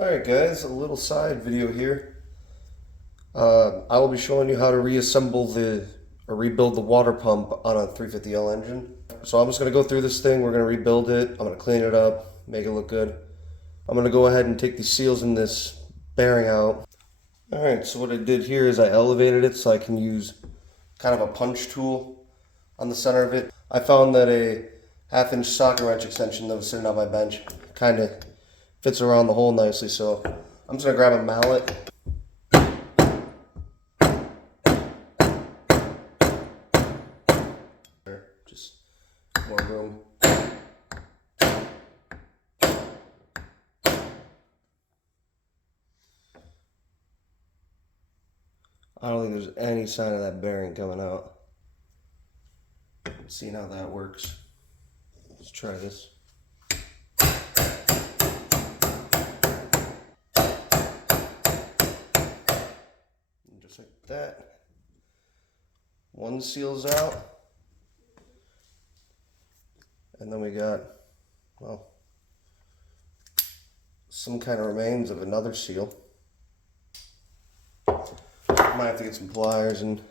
Alright guys, a little side video here. I will be showing you how to reassemble or rebuild the water pump on a 350L engine. So I'm just going to go through this thing, we're going to rebuild it, I'm going to clean it up, make it look good. I'm going to go ahead and take these seals in this bearing out. Alright, so what I did here is I elevated it so I can use kind of a punch tool on the center of it. I found that a 1/2 inch socket wrench extension that was sitting on my bench kind of fits around the hole nicely, so I'm just going to grab a mallet. Just more room. I don't think there's any sign of that bearing coming out. Seeing how that works. Let's try this. And just like that. One seal's out. And then we got, well, some kind of remains of another seal. Might have to get some pliers and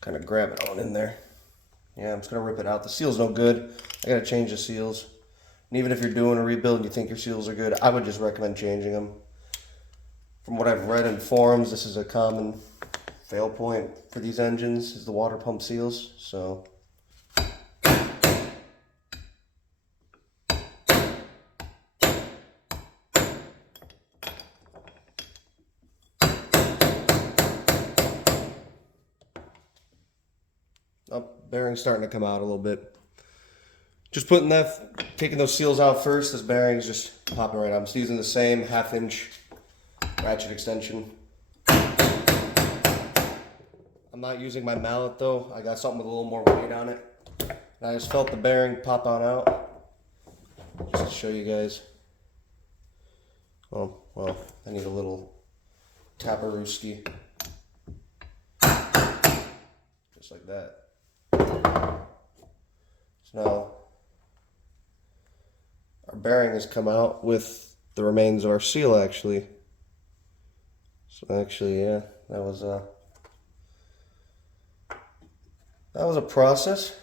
kind of grab it on in there. Yeah, I'm just going to rip it out. The seal's no good. I got to change the seals. And even if you're doing a rebuild and you think your seals are good, I would just recommend changing them. From what I've read in forums, this is a common fail point for these engines, is the water pump seals. So bearing's starting to come out a little bit. Just taking those seals out first. This bearing's just popping right out. I'm just using the same 1/2 inch ratchet extension. I'm not using my mallet though. I got something with a little more weight on it. And I just felt the bearing pop on out. Just to show you guys. Oh, well, I need a little taparooski. Just like that. So now our bearing has come out with the remains of our seal actually. So actually, yeah, that was a process.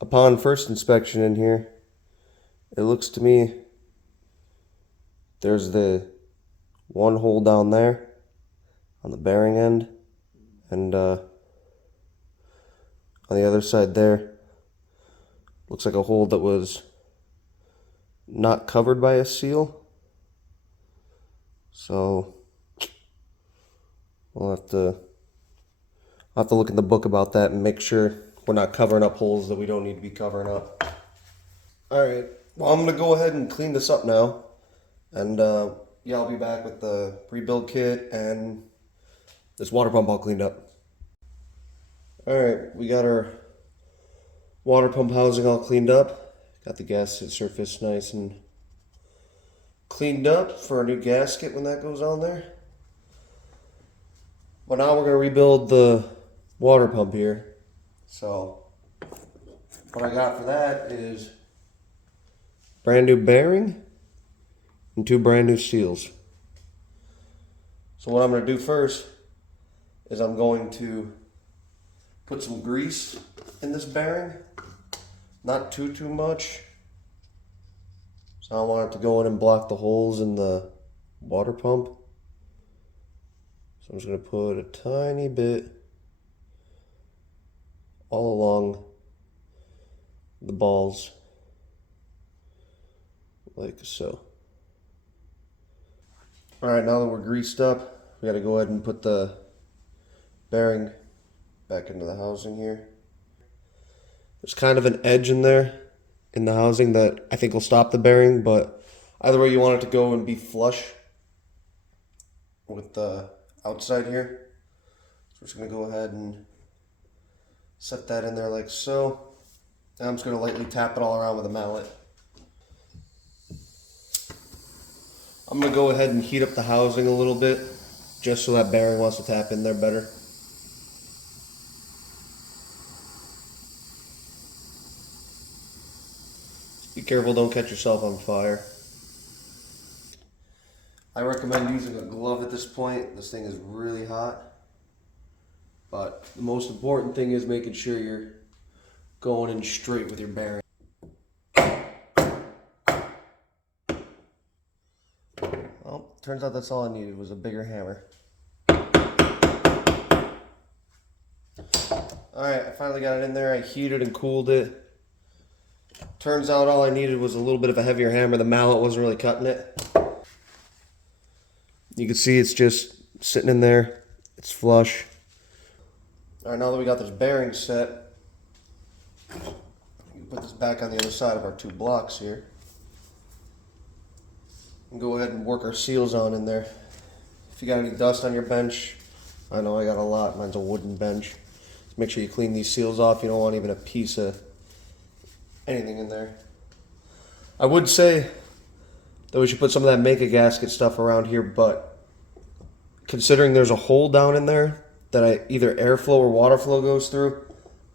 Upon first inspection in here, it looks to me there's the one hole down there on the bearing end, and on the other side there looks like a hole that was not covered by a seal. So I'll have to look in the book about that and make sure we're not covering up holes that we don't need to be covering up. Alright, well, I'm going to go ahead and clean this up now. And yeah, I'll be back with the rebuild kit and this water pump all cleaned up. Alright, we got our water pump housing all cleaned up. Got the gasket surface nice and cleaned up for a new gasket when that goes on there. But now we're going to rebuild the water pump here. So what I got for that is brand new bearing and 2 brand new seals. So what I'm going to do first is I'm going to put some grease in this bearing. Not too much. So I don't want it to go in and block the holes in the water pump. So I'm just going to put a tiny bit all along the balls, like so. Alright, now that we're greased up, we got to go ahead and put the bearing back into the housing here. There's kind of an edge in there in the housing that I think will stop the bearing, but either way you want it to go and be flush with the outside here. So we're just going to go ahead and set that in there like so. Now I'm just going to lightly tap it all around with a mallet. I'm going to go ahead and heat up the housing a little bit just so that bearing wants to tap in there better. Be careful, don't catch yourself on fire. I recommend using a glove at this point. This thing is really hot. But the most important thing is making sure you're going in straight with your bearing. Well, turns out that's all I needed was a bigger hammer. Alright, I finally got it in there. I heated and cooled it. Turns out all I needed was a little bit of a heavier hammer. The mallet wasn't really cutting it. You can see it's just sitting in there. It's flush. Alright, now that we got this bearing set, we can put this back on the other side of our two blocks here. And go ahead and work our seals on in there. If you got any dust on your bench, I know I got a lot. Mine's a wooden bench. Just make sure you clean these seals off. You don't want even a piece of anything in there. I would say that we should put some of that make-a gasket stuff around here, but considering there's a hole down in there that either airflow or water flow goes through,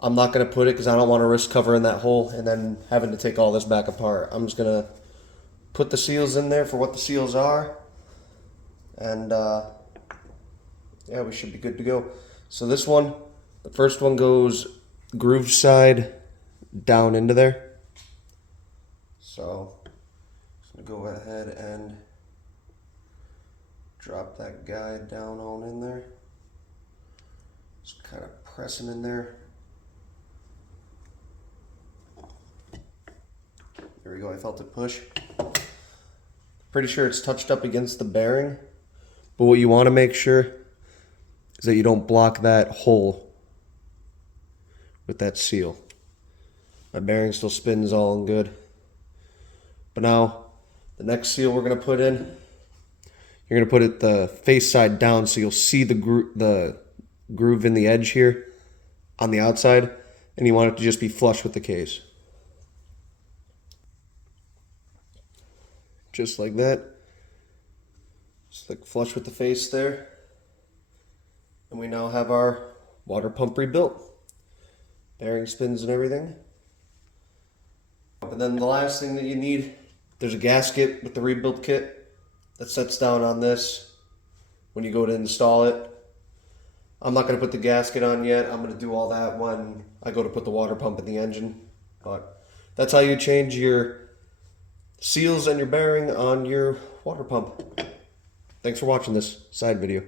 I'm not going to put it because I don't want to risk covering that hole and then having to take all this back apart. I'm just going to put the seals in there for what the seals are, and yeah, we should be good to go. So this one, the first one goes groove side down into there. So I'm going to go ahead and drop that guide down on in there. Just kind of pressing in there. There we go, I felt it push. Pretty sure it's touched up against the bearing, but what you want to make sure is that you don't block that hole with that seal. My bearing still spins all and good. But now, the next seal we're going to put in, you're going to put it the face side down so you'll see the groove in the edge here on the outside, and you want it to just be flush with the case. Just like that. Just like flush with the face there. And we now have our water pump rebuilt. Bearing spins and everything. And then the last thing that you need, there's a gasket with the rebuild kit that sets down on this when you go to install it. I'm not going to put the gasket on yet. I'm going to do all that when I go to put the water pump in the engine. But that's how you change your seals and your bearing on your water pump. Thanks for watching this side video.